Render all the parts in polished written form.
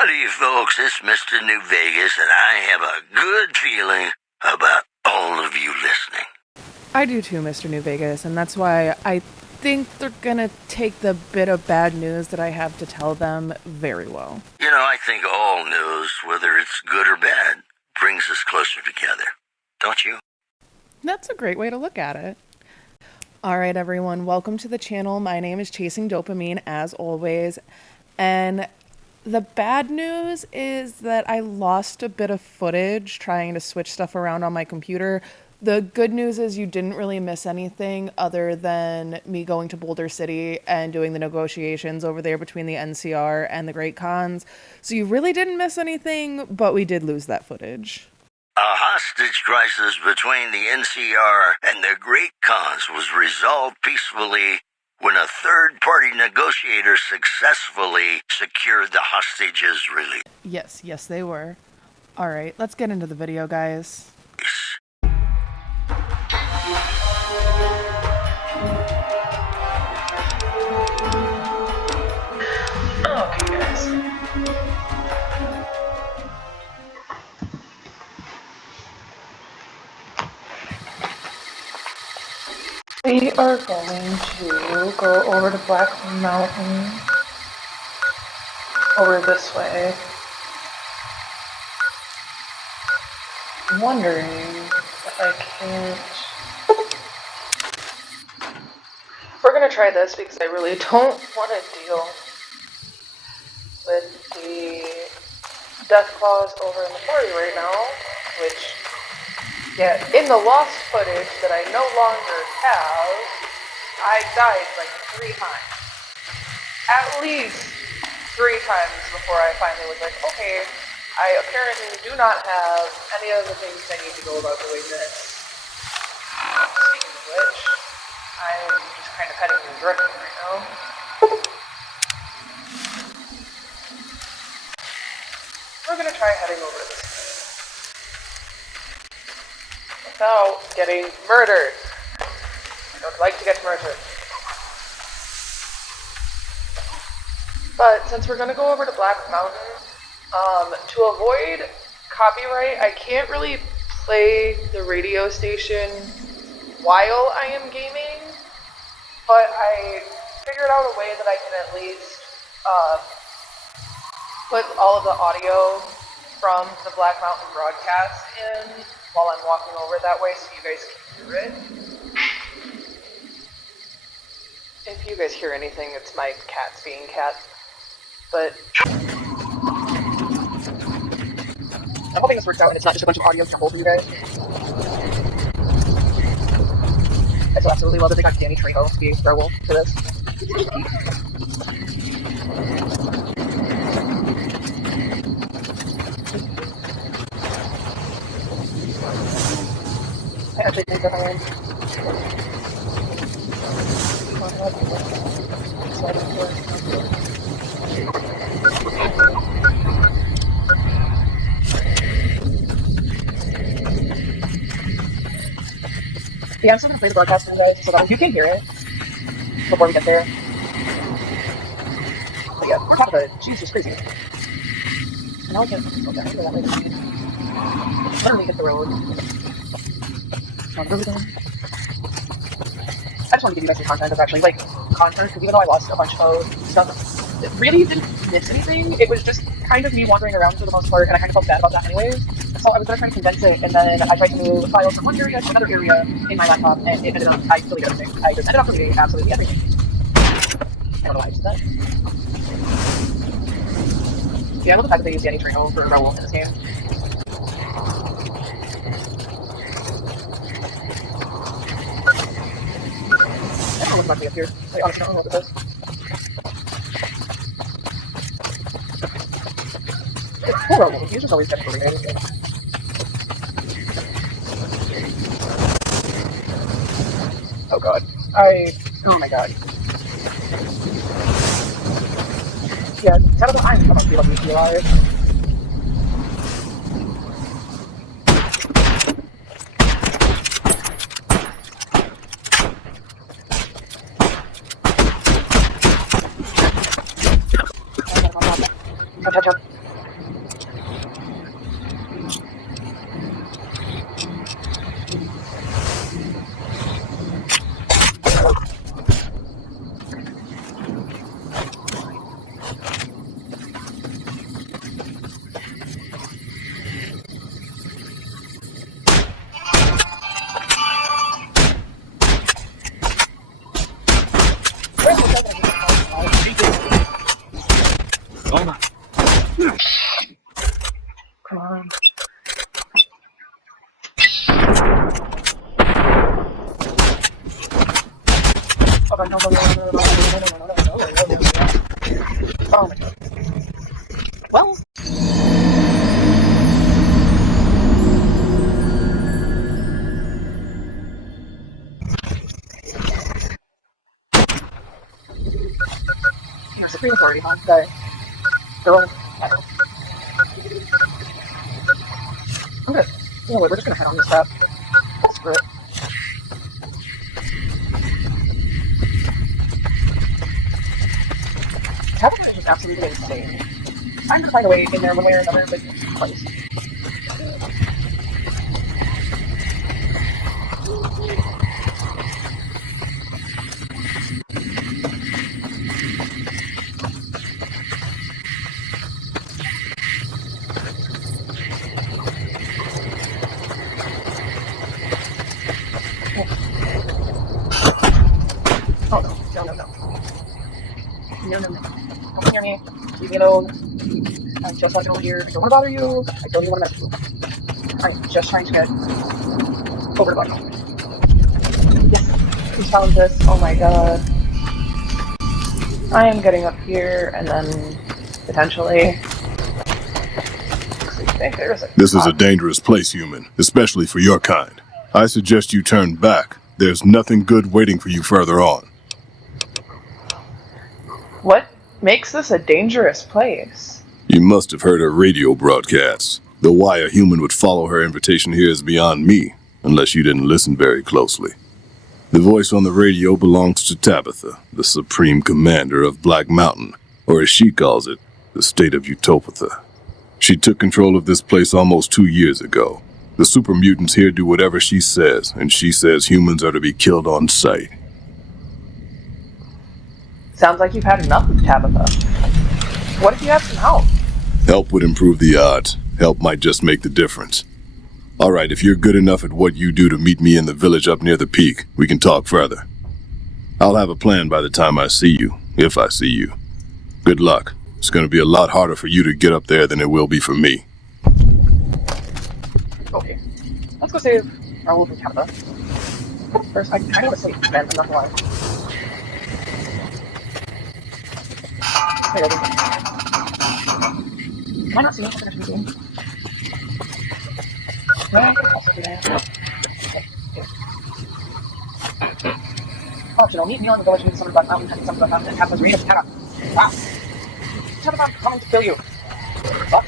Howdy, folks. It's Mr. New Vegas, and I have a good feeling about all of you listening. I do too, Mr. New Vegas, and that's why I think they're gonna take the bit of bad news that I have to tell them very well. You know, I think all news, whether it's good or bad, brings us closer together. Don't you? That's a great way to look at it. Alright everyone, welcome to the channel. My name is Chasing Dopamine, as always, and the bad news is that I lost a bit of footage trying to switch stuff around on my computer. The good news is you didn't really miss anything other than me going to Boulder City and doing the negotiations over there between the NCR and the Great Khans. So you really didn't miss anything, but we did lose that footage. A hostage crisis between the NCR and the Great Khans was resolved peacefully when a third-party negotiator successfully secured the hostages' release. Yes, they were. Alright, let's get into the video, guys. Okay, guys. We are going to go over to Black Mountain, over this way. I'm wondering if I can't... We're going to try this because I really don't want to deal with the DEATHCLAWs over in the party right now, which... yeah, in the lost footage that I no longer have, I died like 3 times. At least 3 times before I finally was like, okay, I apparently do not have any of the things I need to go about doing this. Speaking of which, I am just kind of heading in the direction right now. We're gonna try heading over to this without getting murdered. I don't like to get murdered. But since we're going to go over to Black Mountain, to avoid copyright, I can't really play the radio station while I am gaming, but I figured out a way that I can at least put all of the audio from the Black Mountain broadcast in while I'm walking over that way so you guys can hear it. If you guys hear anything, it's my cats being cats. But I'm hoping this works out and it's not just a bunch of audio jumble for you guys. I still absolutely love that they got Danny Trejo to be werewolf for this. I actually think that I am. Yeah, I'm still gonna play the broadcast for you guys so that you can hear it before we get there. But yeah, we're top of it. Jesus, crazy. Now I can't go that way. Literally hit the road. I just want to give you guys some content that's actually, like, content, because even though I lost a bunch of stuff, it really didn't miss anything. It was just kind of me wandering around for the most part, and I kind of felt bad about that anyways. So I was going to try to condense it, and then I tried to move files from one area to another area in my laptop, and it ended up, I deleted everything. I just ended up deleting absolutely everything. I don't know why I did that. Yeah, I love the fact that they use Danny Trejo for a werewolf in this game. I don't know what's about to be up here. I honestly don't know what this is. It's cool werewolf. He's just always getting overrated. Oh god. Oh my god. Yeah, tell them I'm about to be able to be alive. Jump. Come on. Oh my god. Well. Your Supreme Authority, huh? They're all better. I'm good. You know what, we're just gonna head on this step. Screw it. Tabitha is absolutely insane. I'm gonna find a way in there one way or another, but please. Oh no, no, no, no. No, no, no. Don't come near me. Leave me alone. I'm just not over here. I don't want to bother you. I don't even want to mess with you. I'm just trying to get over the bottom. Yes, we found this. Oh my god. I am getting up here and then potentially. This is a dangerous place, human, especially for your kind. I suggest you turn back. There's nothing good waiting for you further on. What makes this a dangerous place? You must have heard her radio broadcasts. Though why a human would follow her invitation here is beyond me, unless you didn't listen very closely. The voice on the radio belongs to Tabitha, the supreme commander of Black Mountain, or as she calls it, the state of Utopia. She took control of this place almost 2 years ago. The super mutants here do whatever she says, and she says humans are to be killed on sight. Sounds like you've had enough of Tabitha. What if you have some help? Help would improve the odds. Help might just make the difference. All right, if you're good enough at what you do to meet me in the village up near the peak, we can talk further. I'll have a plan by the time I see you, if I see you. Good luck. It's going to be a lot harder for you to get up there than it will be for me. Okay. Let's go save Raoul from Tabitha. First, I kind of want to sleep, man. I'm not gonna lie. Hey, can I not see what I'm doing? No, I can also do that. Okay, here. Oh, you know, meet me on the village in the summer Black Mountain, having something about that Tabitha's reading of Tabitha. Wow. Tabitha coming to kill you. What?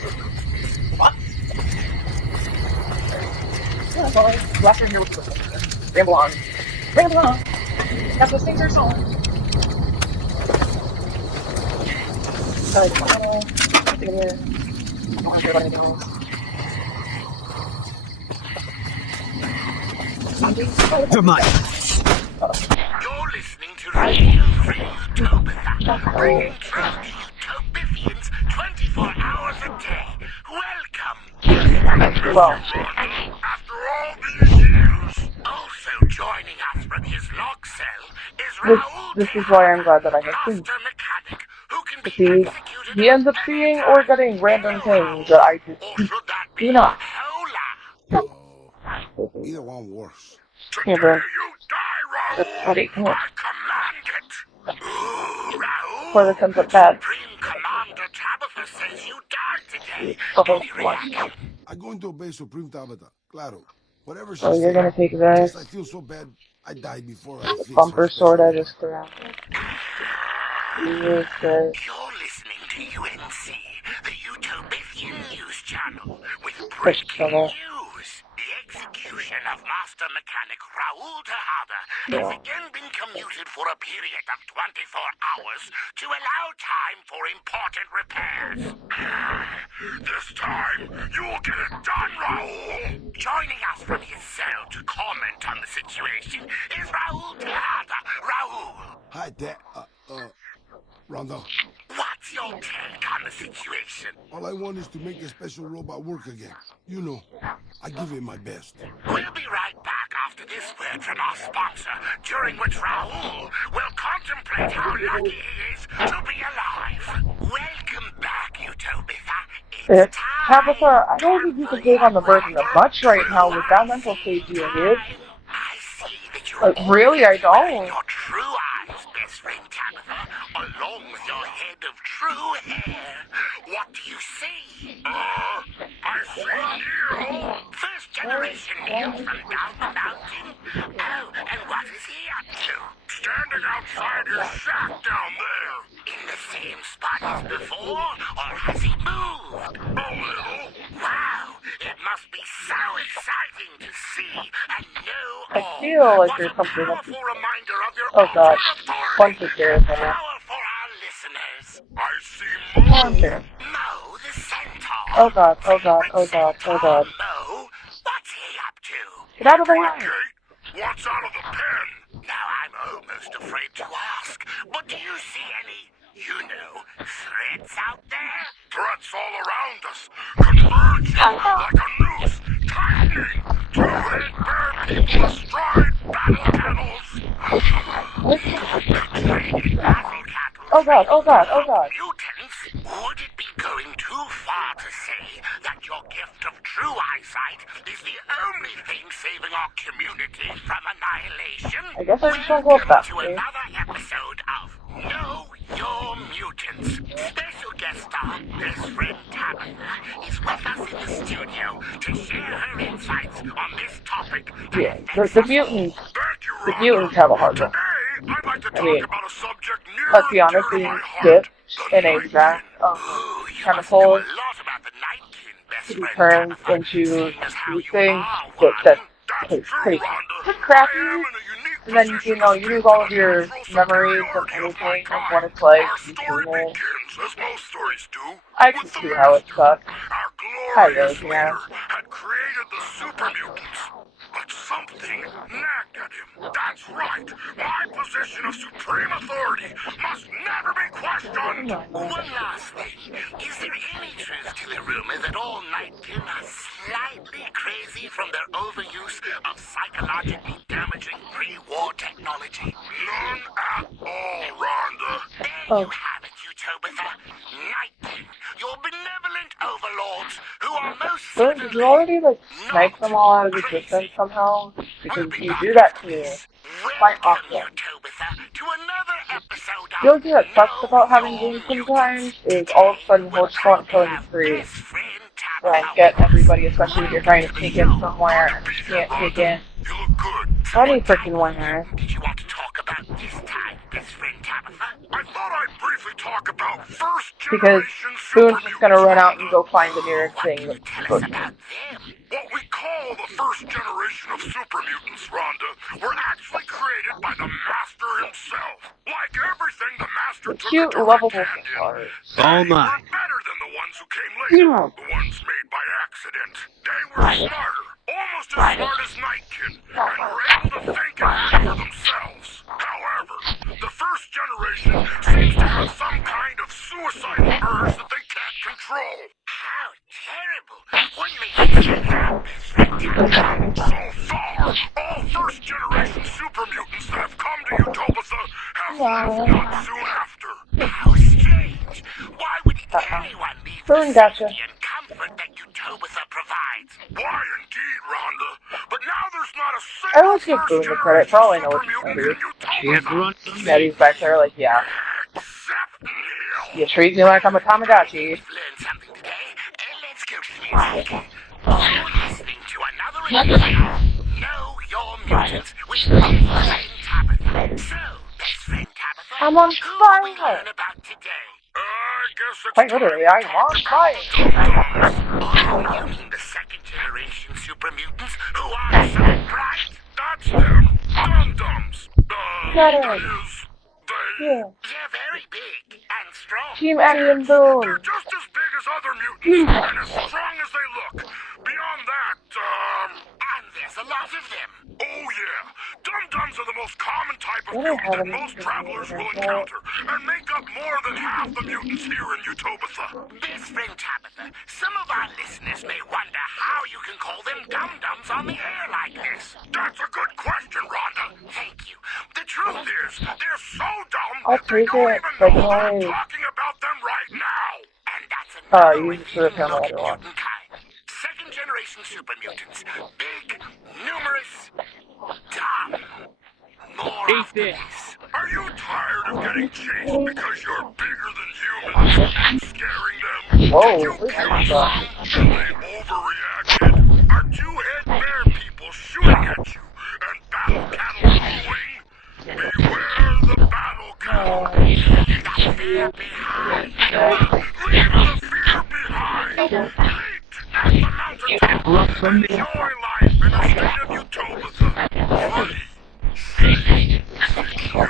What? Yeah, that's alright. Last year here with the ramble on. Ramble on. That's what things are so. I just want to nothing in here. I don't want to hear about anything else. Hermione. You're listening to Radio Free Utopia, bringing truth to Utopians 24 hours a day. Welcome. Well, After all these years. Also joining us from his log cell is Raoul. this is why I'm glad that I have seen. Master mechanic who can be See, executed he ends up seeing or getting random things that I just or should that be do not. Hola? Either one worse. Here, Today bro. you die, That's Raoul. funny. Come here. I command it. Ooh, Raoul. Before this ends up bad. Supreme Commander Tabitha says you died today. Okay, Any come on. reaction? I go into obey Supreme Tabitha. Claro. Whatever she So you're said. gonna take Just I this feel so bad. I died before I fix bumper her sword I special just grabbed. Use this. You're listening to UNC, the Utopian News Channel, with Push breaking trouble. news. The execution of Master Mechanic Raoul Tejada has again been commuted for a period of 24 hours to allow time for important repairs. This time, you'll get it done, Raoul! Joining us from his cell to comment on the situation is Raoul Tejada. Raoul! Hi, Dad. Rondo. What's your take on the situation? All I want is to make the special robot work again. You know, I give it my best. We'll be right back after this word from our sponsor, during which Raoul will contemplate how lucky he is to be alive. Welcome back, Utopia. Tabitha, I don't think you can take on the burden of much right now with that mental state you are in. I see that you're Like, really, I don't. your true eyes, best friend Tabitha, along with your head of true hair. What do you see? I see Neil. First generation Neil from down the mountain. Oh, and what is he up to? Standing outside his shack down there. In the same spot as before, or has he moved? A little. Wow, it must be so exciting to see and know I feel like there's something up. Oh god, bunch of chairs now. Power for our listeners. I see Mo. Mo the centaur. Oh god, oh god, oh god, oh god. Mo, what's he up to? Get out of the way! What's out of the pen? Now I'm almost afraid to ask, but do you see any, threats out there? Threats all around us, converging like a noose, tightening, two-head bear people astride battle cattles. Traded battle cattle. Oh god, oh god, oh god. Mutants, would it be going too far to say that your gift of true eyesight is the only thing saving our community from annihilation? I guess I just won't go up that To way. another episode of Know Your Mutants. Special guest star, best friend Tabitha, is with us in the studio to share her insights on this topic. Yeah, the mutants have a hard one. I mean, let's be honest, being dipped in a vat of chemicals to be turned into these things that taste pretty crappy. And then, you lose all of your memories of anything, of what it's like to be human. I can see how it sucks. I really can. Had created the super mutants, but something nagged at him. That's right. My position of supreme authority must never be questioned. One last thing. Is there any truth to the rumor that all Nightkin are slightly crazy from their overuse of psychologically damaging pre-war technology? None at all, Rhonda. There you have it, Utopia. Nightkin, your benevolent overlords who are most certainly... Did you already, snipe them all out of existence somehow? Because if you do that to me, quite often. The only thing that sucks about having games sometimes is all of a sudden we'll just go on killing spree. Like, get everybody, especially if you're trying to sneak in somewhere and you can't take in any freaking winner. Did you want to talk about this time, best friend Tabitha? I thought I'd briefly talk about first Because Boone's just gonna run out and go find the nearest thing that's good. What we call the first generation of super mutants, Rhonda, were actually created by the Master himself. Like everything the Master took Cute, a lovable direct hand in. flowers. They were better than the ones who came later. Yeah. The ones made by accident. They were smarter, almost as smart as Nightkin, and were able to think and act for themselves. However, the first generation seems to have some kind of suicidal urge that they can't control. How terrible! What makes you say that, best friend Tabitha? So far, all first generation super mutants that have come to Utopia have left not soon after. How strange! Why would anyone leave the safety and comfort that Utopia provides? Why indeed, Rhonda? But now there's not a I single always give first Boone the credit for all I know super what he's gonna mutant do. in Utopia. Yeah, he's back there like, yeah. Except Neil. You treat me like I'm a Tamagotchi. Learn something today. Let's go to the music. You're listening to another edition of Know Your Mutants with best friend Tabitha. So, best friend Tabitha, I'm on who will we fire. learn about today? I guess it's Quite literally, I'm on fire. Oh, you mean the second generation super mutants who are so bright? That's them. Dum-dums. Shut That up. is, they... Yeah. They're very big and strong. Team Eddie and Boone. They're just as big as other mutants and as strong as they look. Beyond that, and there's a lot of them. Oh yeah, dum-dums are the most common type of mutant that most travelers will encounter, and make up more than half the mutants here in Utopia. Best friend Tabitha, some of our listeners may wonder how you can call them dum-dums on the air like this. That's a good question, Rhonda. Thank you. The truth is, they're so dumb I'll they take don't it, even but know that I'm no. talking about them right now. And that's use it to repair my other one. Second-generation super mutants. Big, numerous, dumb. More after this. Are you tired of getting chased because you're bigger than humans and scaring them? Whoa, Did you where's kill that some and they overreacted? Are two-head bear people shooting at you and battle cattle booing? Beware the battle cattle. Leave the fear behind. Leave the fear behind. Meet at the mountaintop. Enjoy life in a state of utopia. Free. Safe. Secure.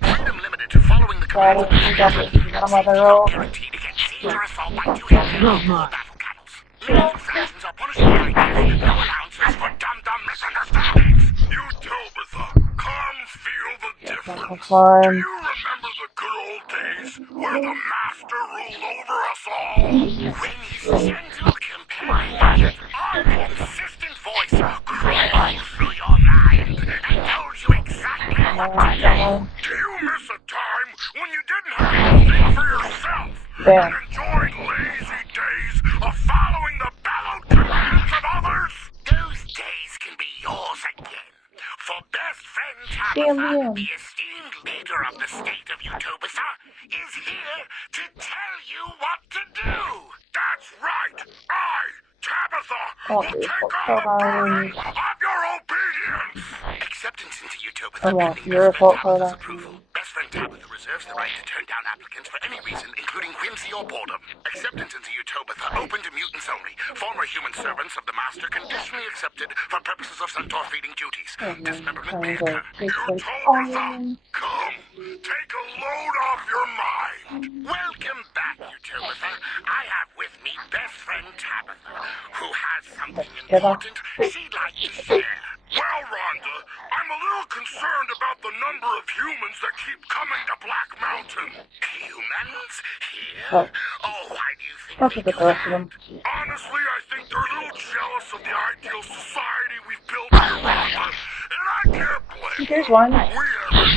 Freedom limited to following the commands of the Safety not guaranteed against siege or assault by two-handed or battle cattles. Little infractions are punishable by death. No allowances for dumb misunderstandings. Utopia. Come feel the difference. Do you remember the good old days where the master ruled over us all? When his gentle companion, our insistent voice, crawled through your mind and told you exactly what to do. Do you miss a time when you didn't have to think for yourself and enjoyed lazy days of following the bellowed commands of others? Those days can be yours again. For best friend Tabitha, the esteemed leader of the state of Utopia, is here to tell you what to do. That's right. I, Tabitha, will take on the burden of your obedience. Acceptance into Utopia pending best friend Tabitha's approval. Best friend Tabitha reserves the right to turn down applicants for any reason, including whimsy or boredom. Acceptance into Utopia open to mutants only. Former human servants of the master conditionally accepted for purposes of centaur feeding duties. Dismemberment may occur. Utopia, come, take a load off your mind. Welcome back, Utopia. I have with me best friend Tabitha, who has something important she'd like to share. Well, Rhonda, I'm a little concerned about the number of humans that keep coming to Black Mountain. Humans? Here? Oh, why do you think they do that? Honestly, I think they're a little jealous of the ideal society we've built here, Rhonda. And I can't blame them. Here's one. We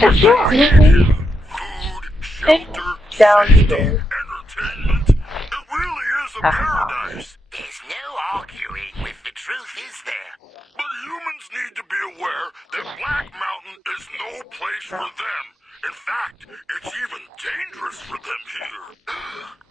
have everything here. Food, shelter, safety, entertainment. It really is a paradise. There's no arguing with the truth, is there? But humans need to be aware that Black Mountain is no place for them. In fact, it's even dangerous for them here.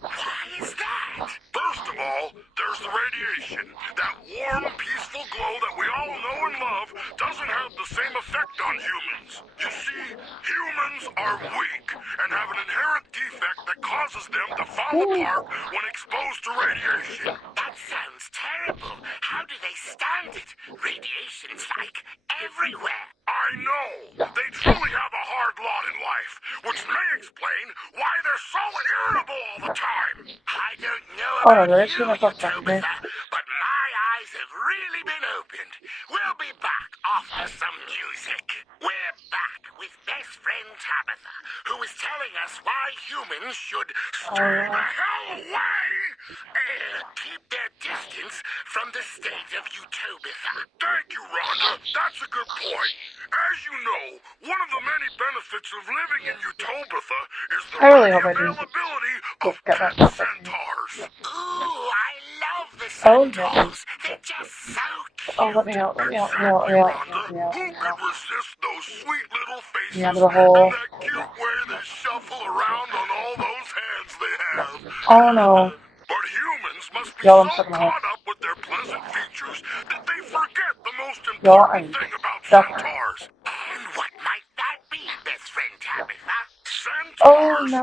Why is that? First of all, there's the radiation. That warm, peaceful glow that we all know and love doesn't have the same effect on humans. You see, humans are weak and have an inherent defect that causes them to fall apart when exposed to radiation. That sounds terrible. How do they stand it? Radiation's like everywhere. I know. They truly have a hard lot in life, which may explain why they're so irritable all the time. I don't know about you, Utopia, but my eyes have really been opened. We'll be back after some music. We're back with best friend Tabitha, who is telling us why humans should stay the hell away and keep their distance from the state of Utopia. Thank you, Rhonda. That's a good point. As you know, one of the many benefits of living in Utopia is the availability of pet centaurs. Ooh, I love the centaurs. They're just so cute. Oh, let me out. Let me out. Who could resist those sweet little faces and that cute way they shuffle around on all those hands they have? Oh no. But humans must be so caught up with their pleasant features that they forget the most important thing about centaurs. And what might that be, best friend Tabitha? Centaurs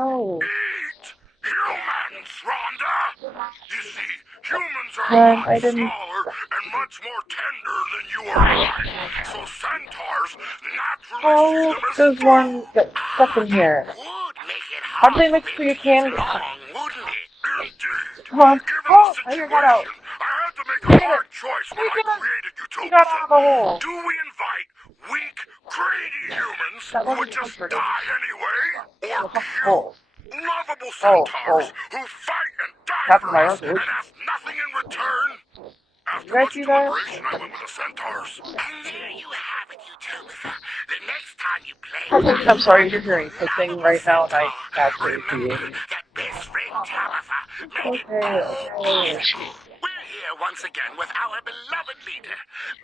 eat humans, Rhonda! You see, humans are a lot smaller and much more tender than you or I. So centaurs naturally see them as there's one that's stuck in here. How do they make sure you can? wouldn't it? Indeed. Come on. Given the I got out. situation, I had to make a hard choice when I created You got out of the Utopia. hole. Do we invite weak, greedy humans That who would wasn't just comforting. die anyway? Or Oh. cute, lovable centaurs who fight and die That's for my us and resolution. ask nothing in return? After guys much see that? deliberation, I went with the centaurs. And there you have it, Utopia. The next time you play... I'm sorry, you're hearing the thing right now, and I absolutely Remember hate it. that best friend Tabitha may We're here once again with our beloved leader,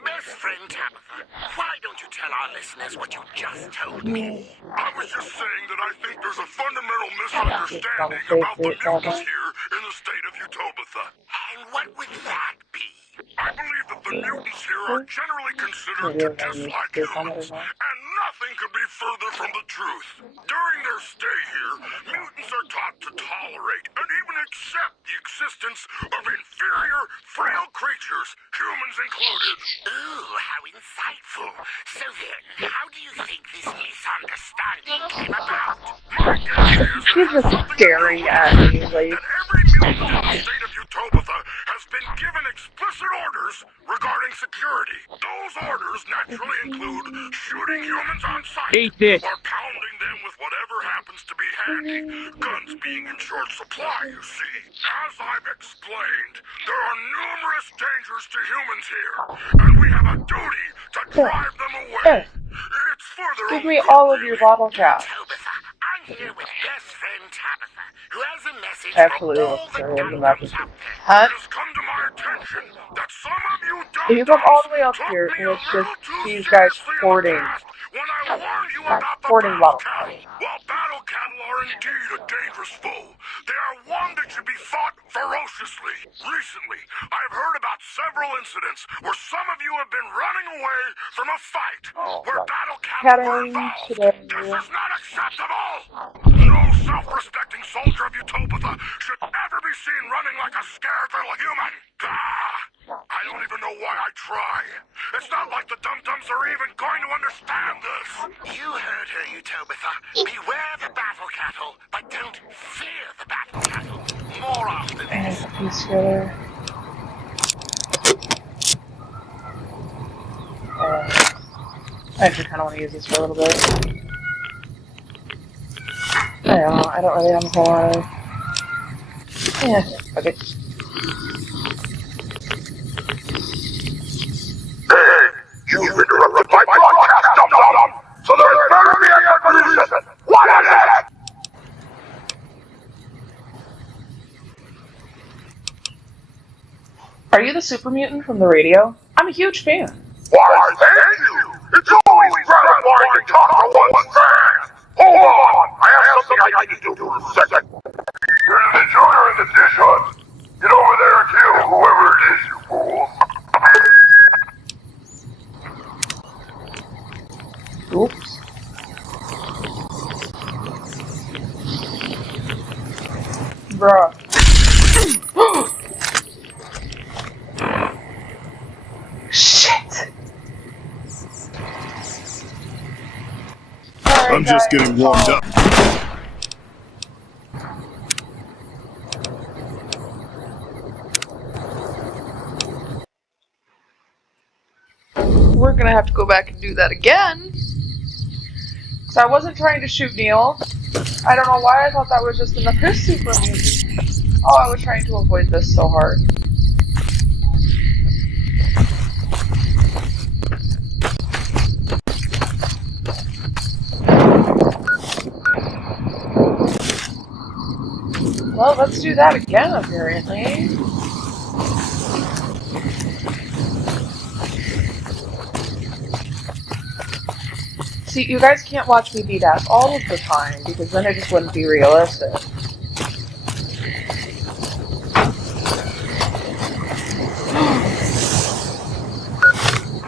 best friend Tabitha. Why don't you tell our listeners what you just told me? I was just saying that I think there's a fundamental misunderstanding about the mutants here in the state of Utopia. And what would that be? I believe that the mutants here are generally considered to dislike humans, and nothing could be further from the truth. During their stay here, mutants are taught to tolerate and even accept the existence of inferior, frail creatures, humans included. Ooh, how insightful. So then, how do you think this misunderstanding came about? My guess is She's that it has just something to do staring with at the me fact like, that every mutant in the state of Utopia has been given explicit orders regarding security. Those orders naturally include shooting humans on sight or pounding them with whatever happens to be handy. Guns being in short supply, you see. As I've explained, there are numerous dangers to humans here, and we have a duty to drive them away. It's for their give own me good, all of your really. bottle caps. Tabitha, I'm here with best friend Tabitha, who has a message Absolutely for all the necessary as a dum-dums message. out there. Huh? It has come to my attention that some of you If you come all the way up took here, me and a it's just little too these guys seriously in the hoarding. past when I warned you about the Hoarding battle bottle cattle. While battle cattle are indeed a dangerous foe, they are one that should be fought ferociously. Recently, I've heard about several incidents where some of you have been running away from a fight where battle cattle were involved. This is not acceptable. No self-respecting soldier of Utopia should ever be seen running like a scared little human. I don't even know why I try. It's not like the dum-dums are even going to understand this. You heard her, Utopia. Beware the battle cattle, but don't fear the battle cattle. More after this. Piece together. I actually kind of want to use this for a little bit. I don't know. I don't really have a whole lot of. Yeah, okay. You've interrupted my broadcast, dum-dum! So there better be a conclusion! What is it? Are you the super mutant from the radio? I'm a huge fan. Why, thank you! It's always gratifying to talk to one's fans! Hold on! I have something I need to do for a second. There's an intruder in the dish hut. Get over there and kill whoever it is, you fool. Oops. Bruh. Shit. I'm just getting warmed up. We're gonna have to go back and do that again. Because I wasn't trying to shoot Neil. I don't know why I thought that was just another super mutant. Oh, I was trying to avoid this so hard. Well, let's do that again, apparently. See, you guys can't watch me beat ass all of the time, because then it just wouldn't be realistic.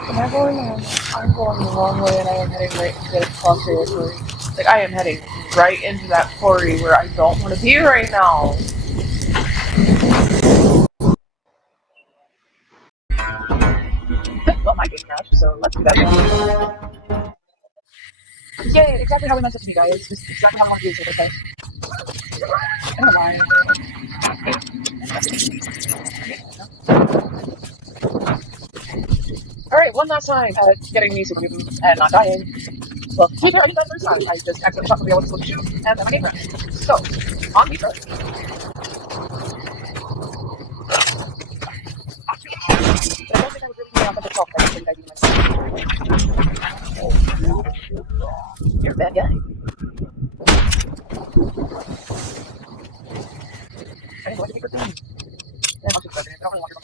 Am I going on? I'm going the wrong way, and I am heading right into the cross territory. Like, I am heading right into that quarry where I don't want to be right now. Well, my game crashed, so let's do that again. Yay, exactly how we meant it to be, guys. Just exactly how I want to do this, okay? I don't know why. Alright, one last time at getting me super mutant and not dying. Well, to be fair, I did that first time. I just accidentally shot somebody I wasn't supposed to shoot, and then my game crashed. So, on the first. I don't think I was really on the top. I think I do myself. You're a bad guy. I didn't want to be for things. I'm just president. I don't really want your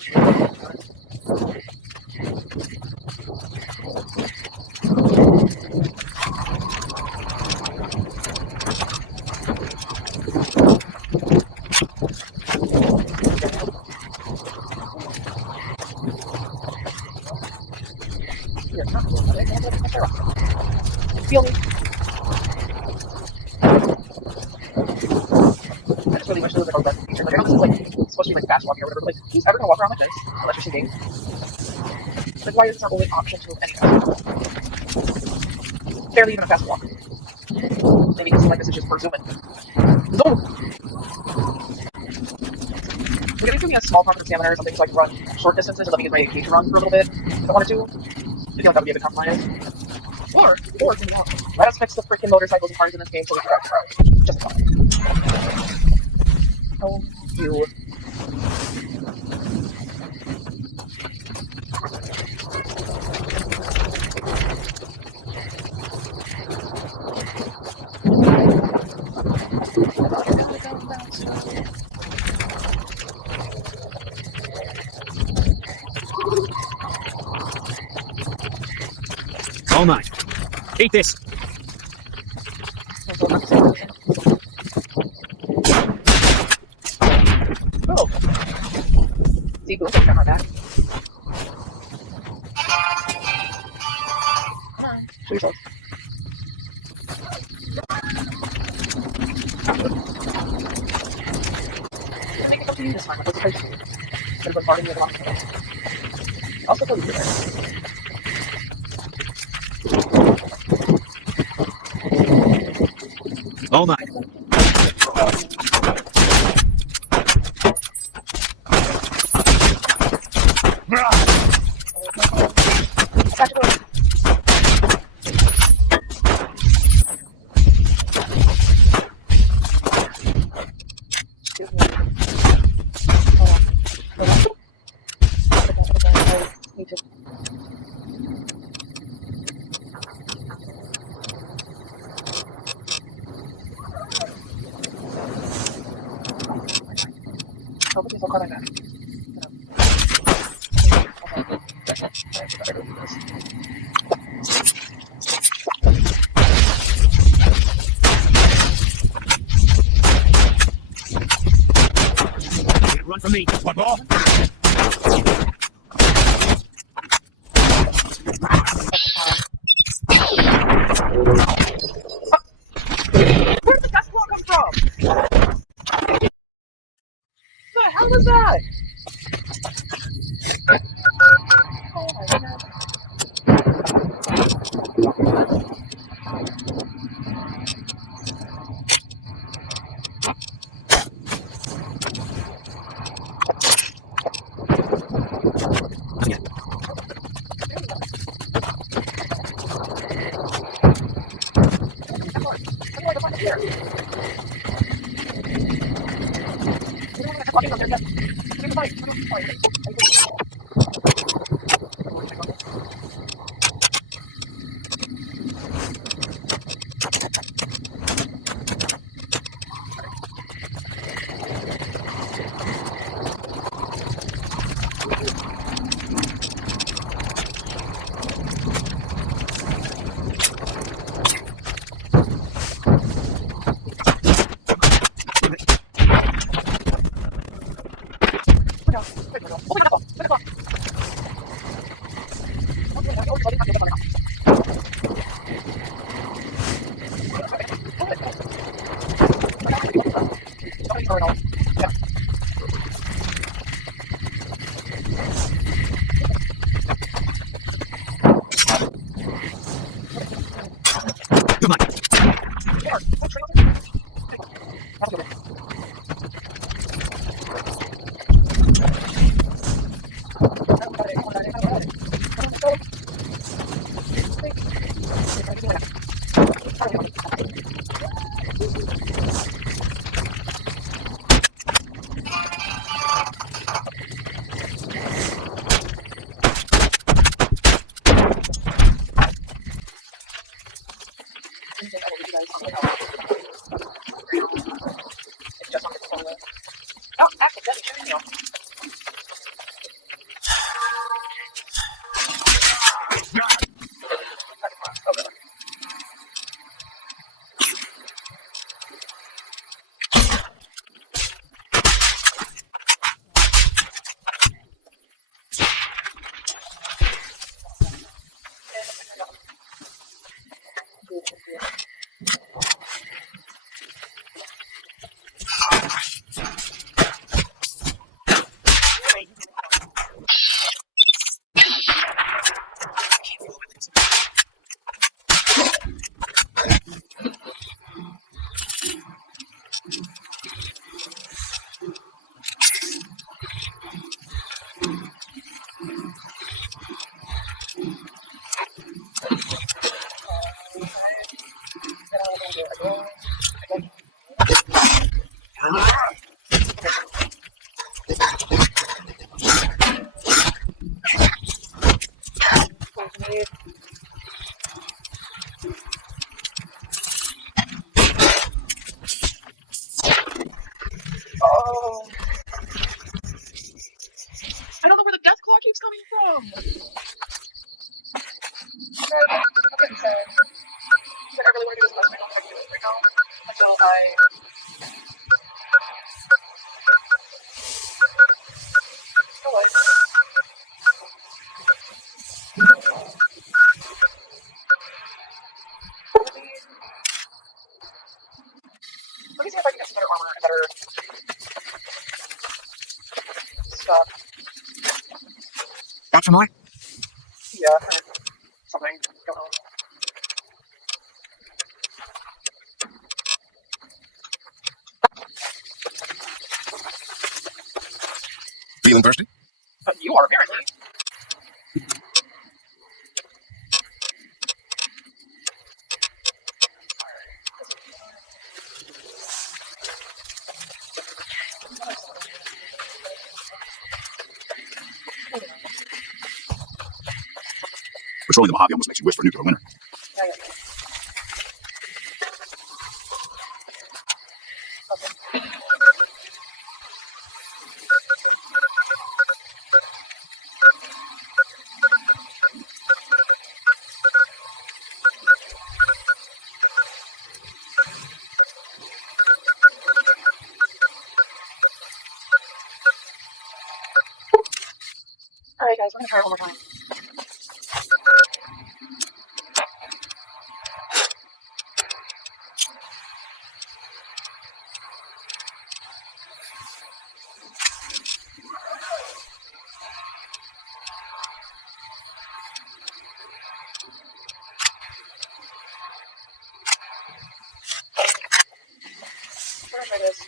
feel me? I just really wish there was like a rescue feature. Like, I know this is like supposed to be like fast walking or whatever, but like, who's ever gonna walk around like this unless you're sitting? Like, why is this our only option to any barely even a fast walk? Maybe it's like this is just for zooming. Zoom! We're gonna give me a small pump examiner or something so I can run short distances and let me get my AK to run for a little bit if I wanted to. I feel like that would be a good compromise. Or, let us fix the freaking motorcycles and cars in this game so we can just fine. Oh, you. All mine. Eat this. Oh. See, boom, got my back. Come on, show yourself. I think it's up to you this time. What's the price? Instead of bombarding me with a lot of stuff. Also, tell you there. All mine. Run from me. What more? Where did the DEATHCLAW come from? What the hell was that? Oh my god. Come on. keeps coming from? Okay, so I really want to do this question. I'm not going to do this right now until I. Oh, what? Let me see if I can get some better armor and better stuff. Back for more? Yeah, something going on. Feeling thirsty? But you are apparently. Patrolling the Mojave almost makes you wish for nuclear winter. Yeah, yeah. Okay. Alright, guys, we're gonna try it one more time. We're gonna try this.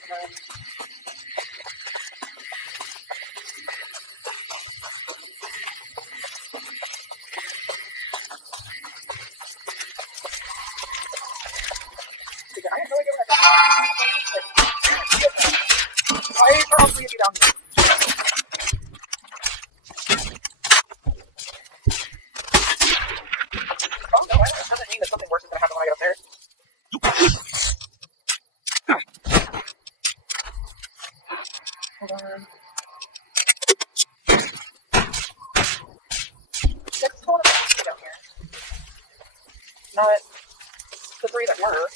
I have no idea what I'm why are all three of you down here? Oh no, it doesn't mean that something worse is gonna happen when I get up there. Hold on. Six total down here. Not the three that were.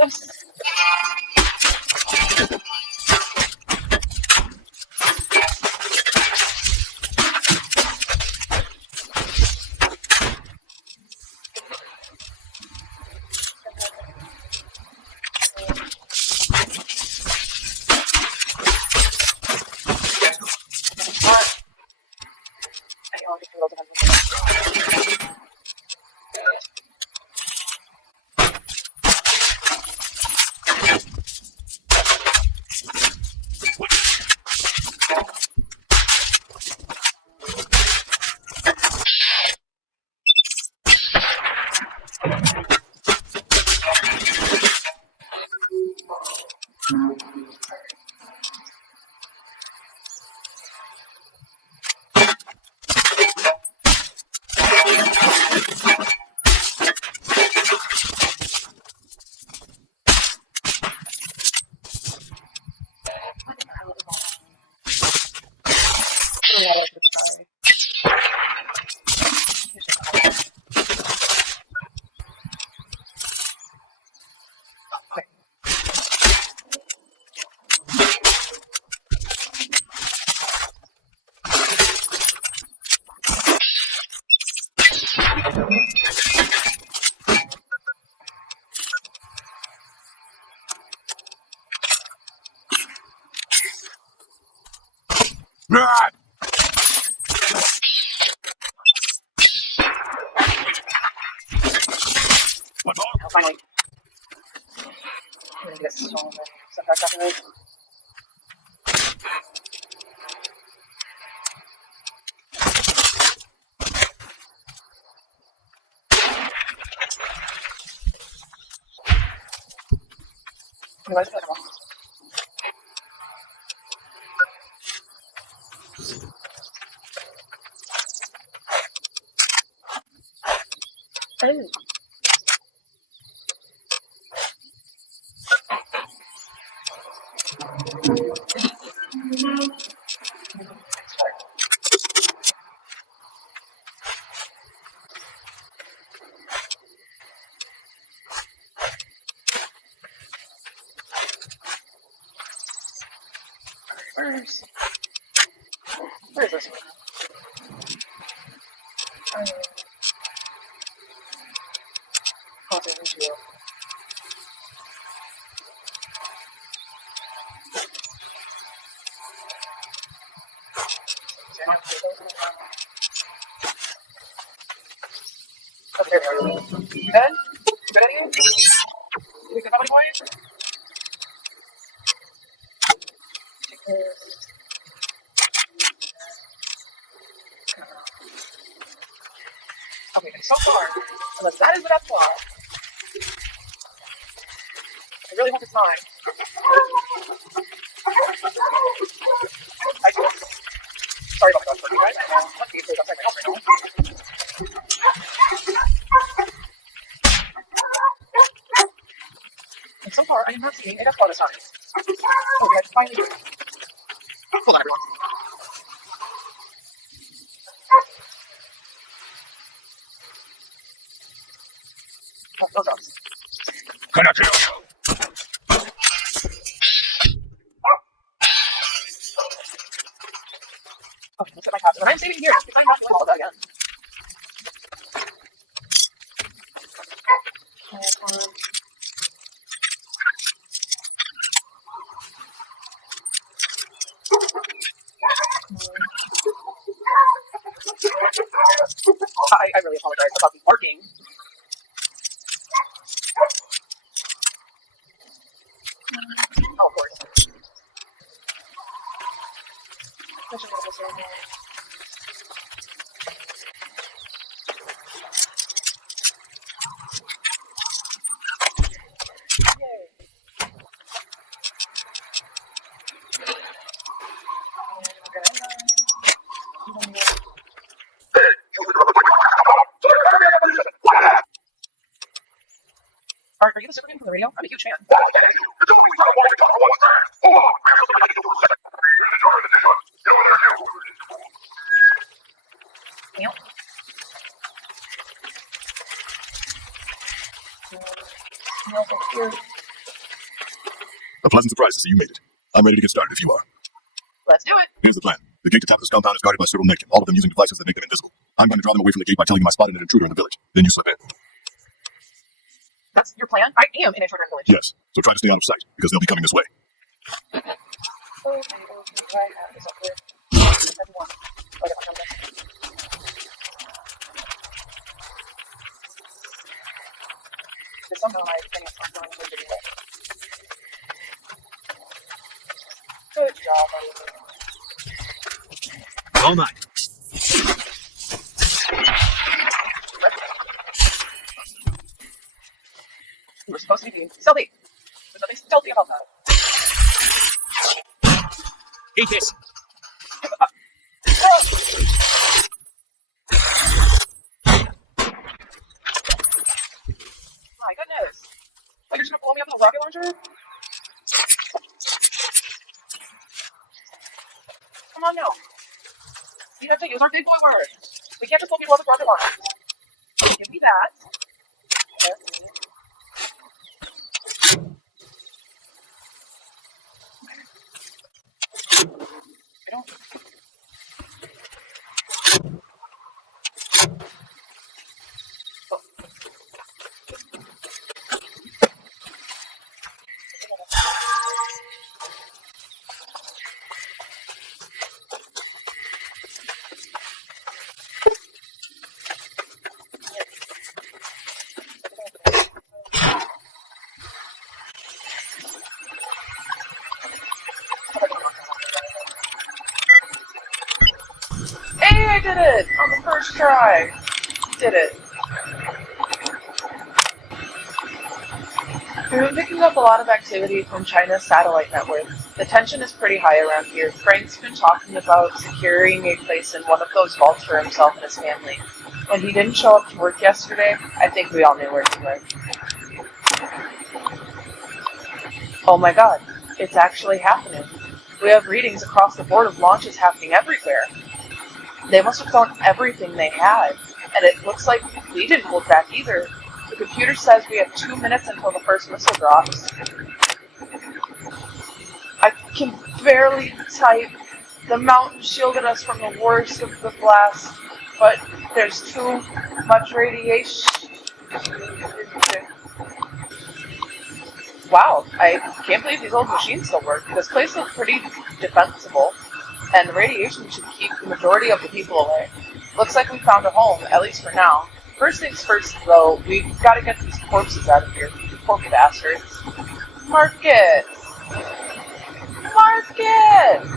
This. Ah! What more? I'll finally. I'm gonna get some of the stuff back after this. Anyways, I feel like I'm off. Mm. Where's this one? Causing issue. Okay, there we go. You good? You good, Eddie? You good, buddy boy? Take this. Okay, so far, unless that is the death claw, I really hope it's not. Sorry about that, guys. Let's see if there's upside my house right now. And so far, I am not seeing a death claw this time. So we have to finally do it. Hold on, everyone. Oh, no drugs. Okay, let's get my captain. And I'm saving here because I'm not doing all of that again. I really apologize about the barking. Oh, of course. Are you the super fan from the radio? I'm a huge fan. Neil? Neil, here. A pleasant surprise to see you made it. I'm ready to get started if you are. Let's do it. Here's the plan. The gate to Tabitha's compound is guarded by several naked, all of them using devices that make them invisible. I'm going to draw them away from the gate by telling them I spotted an intruder in the village. Then you slip in. That's your plan? I am an intruder in the village. Yes, so try to stay out of sight, because they'll be coming this way. Okay, I have this up here. Everyone. Oh, I got my number. Because somehow my thing is not going to the video. Good job, buddy. All mine. You were supposed to be stealthy. There's nothing stealthy about that. Eat this. My goodness. Like you're just gonna blow me up with a rocket launcher? Come on now. We have to use our big boy word. We can't just blow people up with rocket launchers. Give me that. There. I don't. Oh. Hey, I did it! On the first try. Did it. We've been picking up a lot of activity from China's satellite network. The tension is pretty high around here. Frank's been talking about securing a place in one of those vaults for himself and his family. When he didn't show up to work yesterday, I think we all knew where he went. Oh my god, it's actually happening. We have readings across the board of launches happening everywhere. They must have thrown everything they had, and it looks like we didn't hold back either. The computer says we have 2 minutes until the first missile drops. I can barely type. The mountain shielded us from the worst of the blast, but there's too much radiation. Wow, I can't believe these old machines still work. This place looks pretty defensible, and the radiation should keep the majority of the people away. Looks like we found a home, at least for now. First things first, though, we've got to get these corpses out of here. Poor bastards. Marcus! Marcus!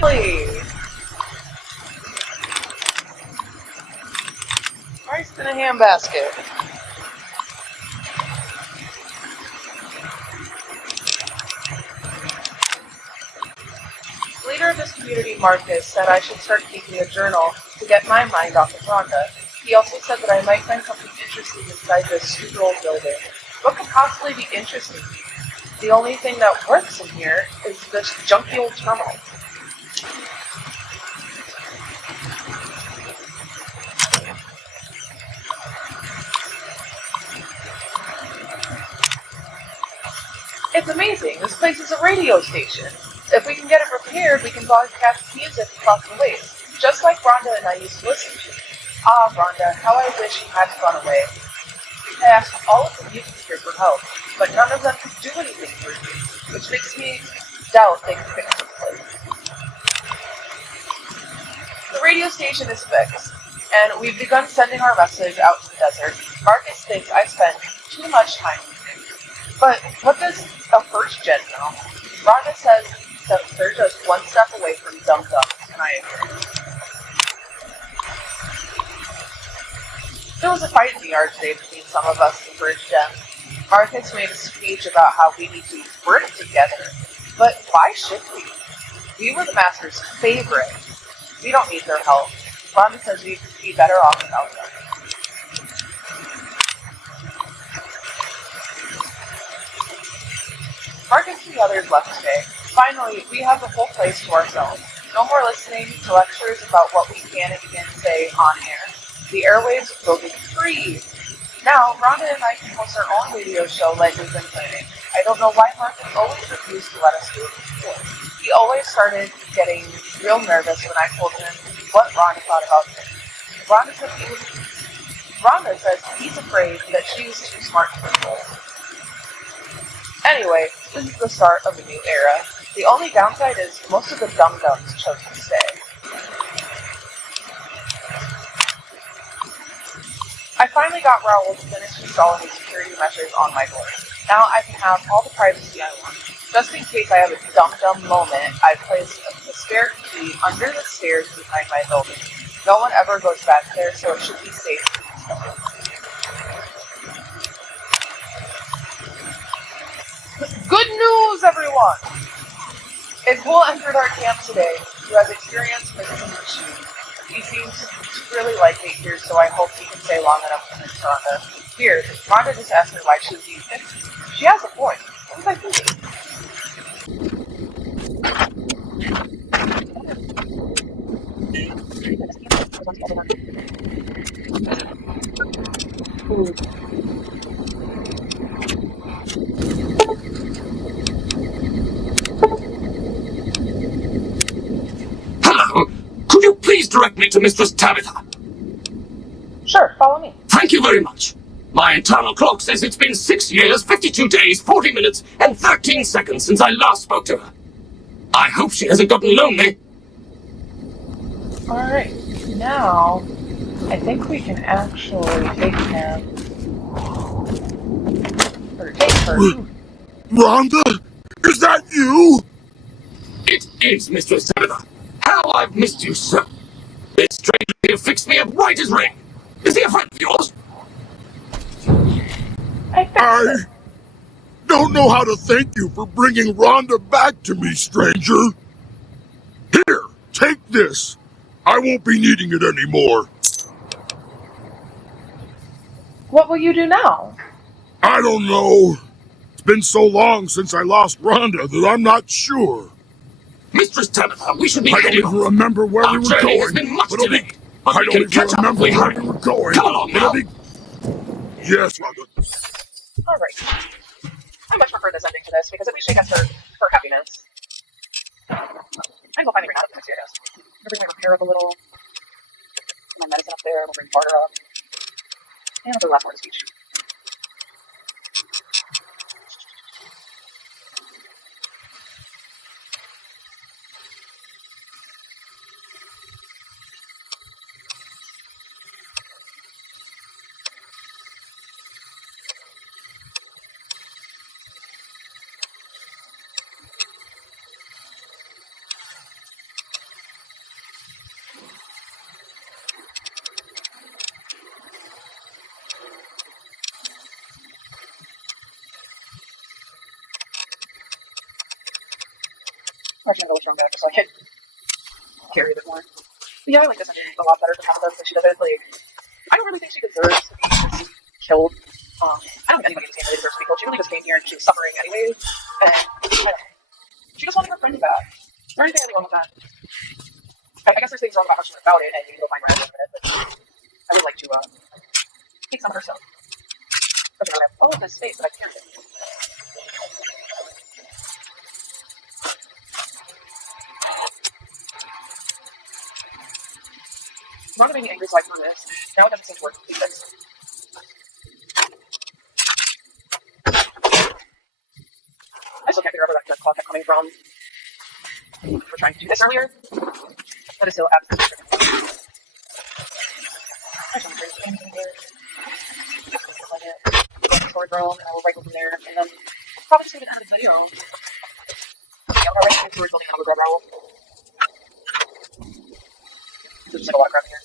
Finally! Rice in a handbasket. The leader of this community, Marcus, said I should start keeping a journal to get my mind off of Rhonda. He also said that I might find something interesting inside this super old building. What could possibly be interesting? The only thing that works in here is this junky old terminal. It's amazing. This place is a radio station. If we can get it repaired, we can broadcast music across the waves, just like Rhonda and I used to listen to. Ah, Rhonda, how I wish you hadn't gone away. I asked all of the mutants here for help, but none of them could do anything for you, which makes me doubt they can fix this place. The radio station is fixed, and we've begun sending our message out to the desert. Marcus thinks I spend too much time with him. But what does a first gen know? Rhonda says that they're just one step away from dum-dums, and I agree. There was a fight in the yard today between some of us and First Gen. Marcus made a speech about how we need to work together. But why should we? We were the Master's favorite. We don't need their help. Rhonda says we'd be better off without them. Marcus and the others left today. Finally, we have the whole place to ourselves. No more listening to lectures about what we can and can't say on air. The airwaves will be free. Now, Rhonda and I can host our own radio show like we've been planning. I don't know why Marcus always refused to let us do it before. He always started getting real nervous when I told him what Rhonda thought about things. Rhonda says he's afraid that she's too smart for the role. Anyway, this is the start of a new era. The only downside is most of the dum-dums chose to stay. I finally got Raoul to finish installing the security measures on my door. Now I can have all the privacy I want. Just in case I have a dumb moment, I place a spare key under the stairs behind my building. No one ever goes back there, so it should be safe. Good news, everyone! A pool entered our camp today who has experience mixing machines. He seems to really like it here, so I hope he can stay long enough to mix Rhonda. Here, Rhonda just asked me why she was being picked. She has a point. What was I thinking? Hello. Could you please direct me to Mistress Tabitha? Sure, follow me. Thank you very much. My internal clock says it's been 6 years, 52 days, 40 minutes, and 13 seconds since I last spoke to her. I hope she hasn't gotten lonely. Alright, now I think we can actually take him. Or take her. Rhonda? Is that you? It is, Mistress Tabitha. How I've missed you, sir. This stranger here fixed me up right as rain. Is he a friend of yours? I don't know how to thank you for bringing Rhonda back to me, stranger. Here, take this. I won't be needing it anymore. What will you do now? I don't know. It's been so long since I lost Rhonda that I'm not sure. Mistress Tabitha, we should be I don't heading even off. remember where we Our were journey going. has been much but it'll be- delayed, but I we don't can even catch up if remember we where hurry. we were going. Come along but now. Yes, Rhonda. Alright. I much prefer this ending to this because at least she gets her happiness. And we'll finally run out of this, I guess. We'll bring my repair up a little. Put my medicine up there. We'll bring barter up. And we'll do the last part of the speech. I'm actually gonna go with Strong just so I can carry a bit more. But yeah, I like this ending a lot better than Tabitha because she doesn't, like, I don't really think she deserves to be killed. I don't think anybody in this game really deserves to be killed. She really just came here and she was suffering anyways. And I don't know. She just wanted her friends back. Is there anything wrong with that? I guess there's things wrong about how she went about it, and you can go find her in a minute, but I would like to take some of her stuff. Especially now that I have all of this space that I can carry it. Rhonda made me angry, so I threw this. Now it doesn't seem to work. Please fix. I still can't figure out where that DEATHCLAW kept coming from. We were trying to do this earlier. That is still absolutely freaking. I shouldn't drink anything here. Like it. Go to the storage room, and I will right go from there. And then probably just leave it out of the video. Yeah, I'm already into building another grub roll. So just like a lot of crap here.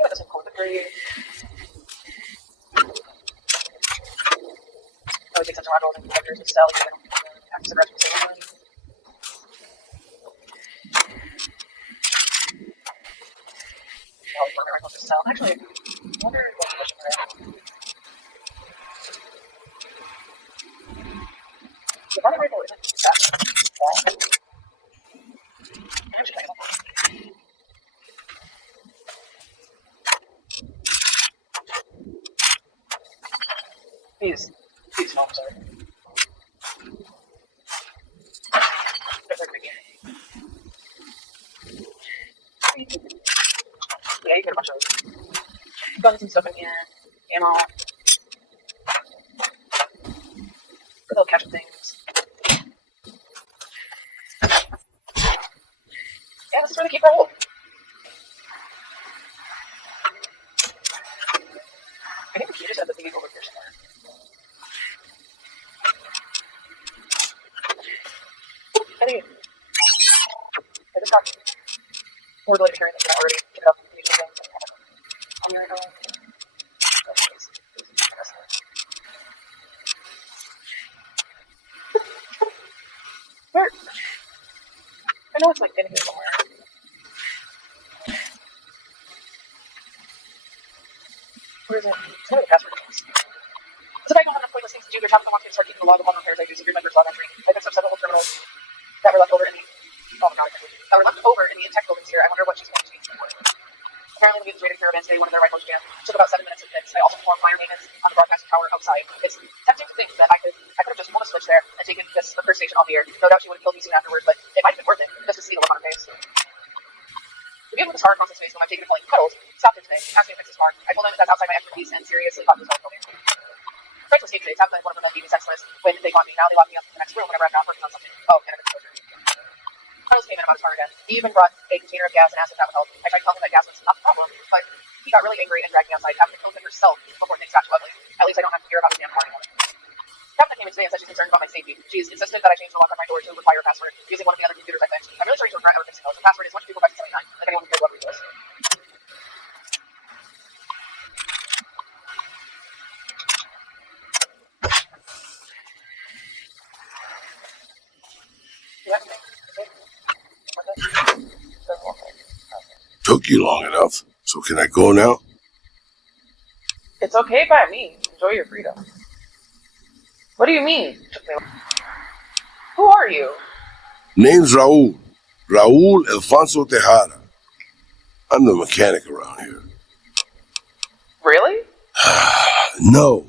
Yeah, this one called the grave. I would take such a hard roll and characters to sell, even after cigarettes for sale. I'll burn it, I'll just sell. Actually, I wonder what position we're at. The burner rifle isn't that bad. I'm just trying to. These small, sorry. They're very big. Yeah, you get a bunch of guns and stuff in here. Ammo. Little catch-up things. Yeah, this is where they keep our wool. We're really hearing that you're not already giving up the usual things. On your own. Where? I know it's like in here somewhere. Where is it? It's one of the password things. So if I don't have enough pointless things to do, there's half of them want to start keeping the log of all the repairs I do, so here's my first log entry. I fixed up several old terminals that were left over in the in-tech buildings here. I wonder what she's going to change for. Apparently, the mutants raided caravans today, one of their rifles jammed. Took about 7 minutes to fix. I also performed minor maintenance on the broadcasting tower outside. It's tempting to think that I could have just pulled a switch there and taken the first station off the air. No doubt she would have killed me soon afterwards, but it might have been worth it just to see the look on her face. The man with the scar across his face, whom I've taken to calling Cuddles, stopped him today, asked me to fix his car. I told him that's outside my expertise and seriously thought he was going to kill me. Friends escaped today. Tabitha and one of them being senseless when they caught me. Now they lock me up in the next room whenever I'm not working on something. Oh, and a disclosure. Carlos came in about his car again. He even brought a container of gas and asked if that would help. I tried to tell him that gas was not the problem, but he got really angry and dragged me outside. Tabitha killed him herself before things got too ugly. At least I don't have to hear about his damn car anymore. Tabitha came in today and said she's concerned about my safety. She's insistent that I change the lock on my door to require a password using one of the other computers I fixed. I'm really sorry to regret ever fixing those. The password is 122579. Like anyone can figure out what it is. Took you long enough, so can I go now? It's okay by me. Enjoy your freedom. What do you mean? Who are you? Name's Raul. Raul Alfonso Tejada. I'm the mechanic around here. Really? No.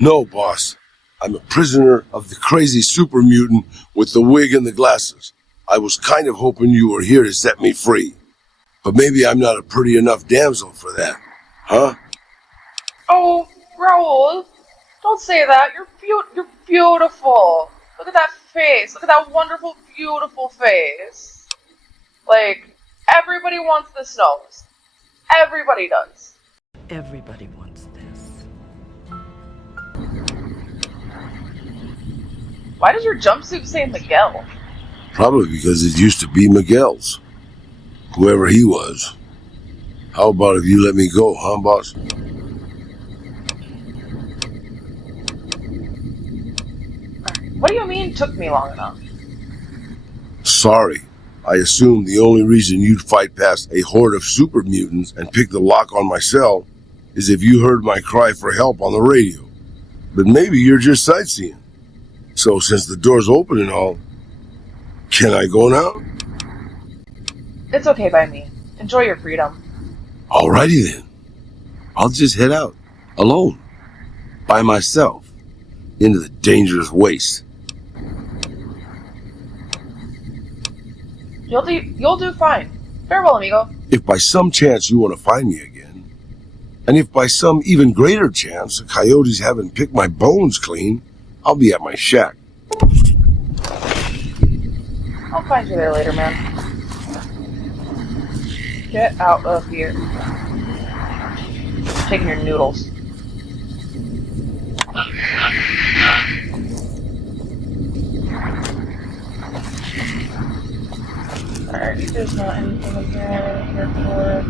No, boss. I'm a prisoner of the crazy super mutant with the wig and the glasses. I was kind of hoping you were here to set me free. But maybe I'm not a pretty enough damsel for that. Huh? Oh, Raul. Don't say that. You're beautiful. Look at that face. Look at that wonderful, beautiful face. Like, everybody wants this nose. Everybody does. Everybody wants this. Why does your jumpsuit say Miguel? Probably because it used to be Miguel's. Whoever he was. How about if you let me go, huh, boss? What do you mean took me long enough? Sorry. I assumed the only reason you'd fight past a horde of super mutants and pick the lock on my cell is if you heard my cry for help on the radio. But maybe you're just sightseeing. So since the door's open and all, can I go now? It's okay by me. Enjoy your freedom. Alrighty then. I'll just head out, alone, by myself, into the dangerous waste. You'll do fine. Farewell, amigo. If by some chance you want to find me again, and if by some even greater chance the coyotes haven't picked my bones clean, I'll be at my shack. I'll find you there later, man. Get out of here. I'm taking your noodles. Alright, there's not anything in here for.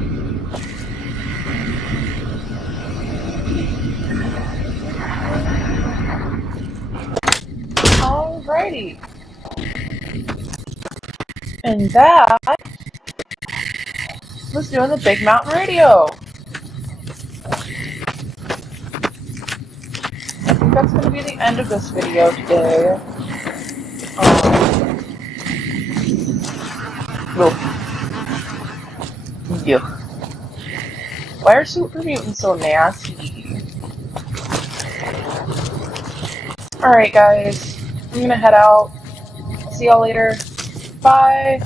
Alrighty. And that was doing the Big Mountain Radio. I think that's going to be the end of this video today. Yeah. Why are super mutants so nasty? Alright guys, I'm gonna head out. See y'all later. Bye.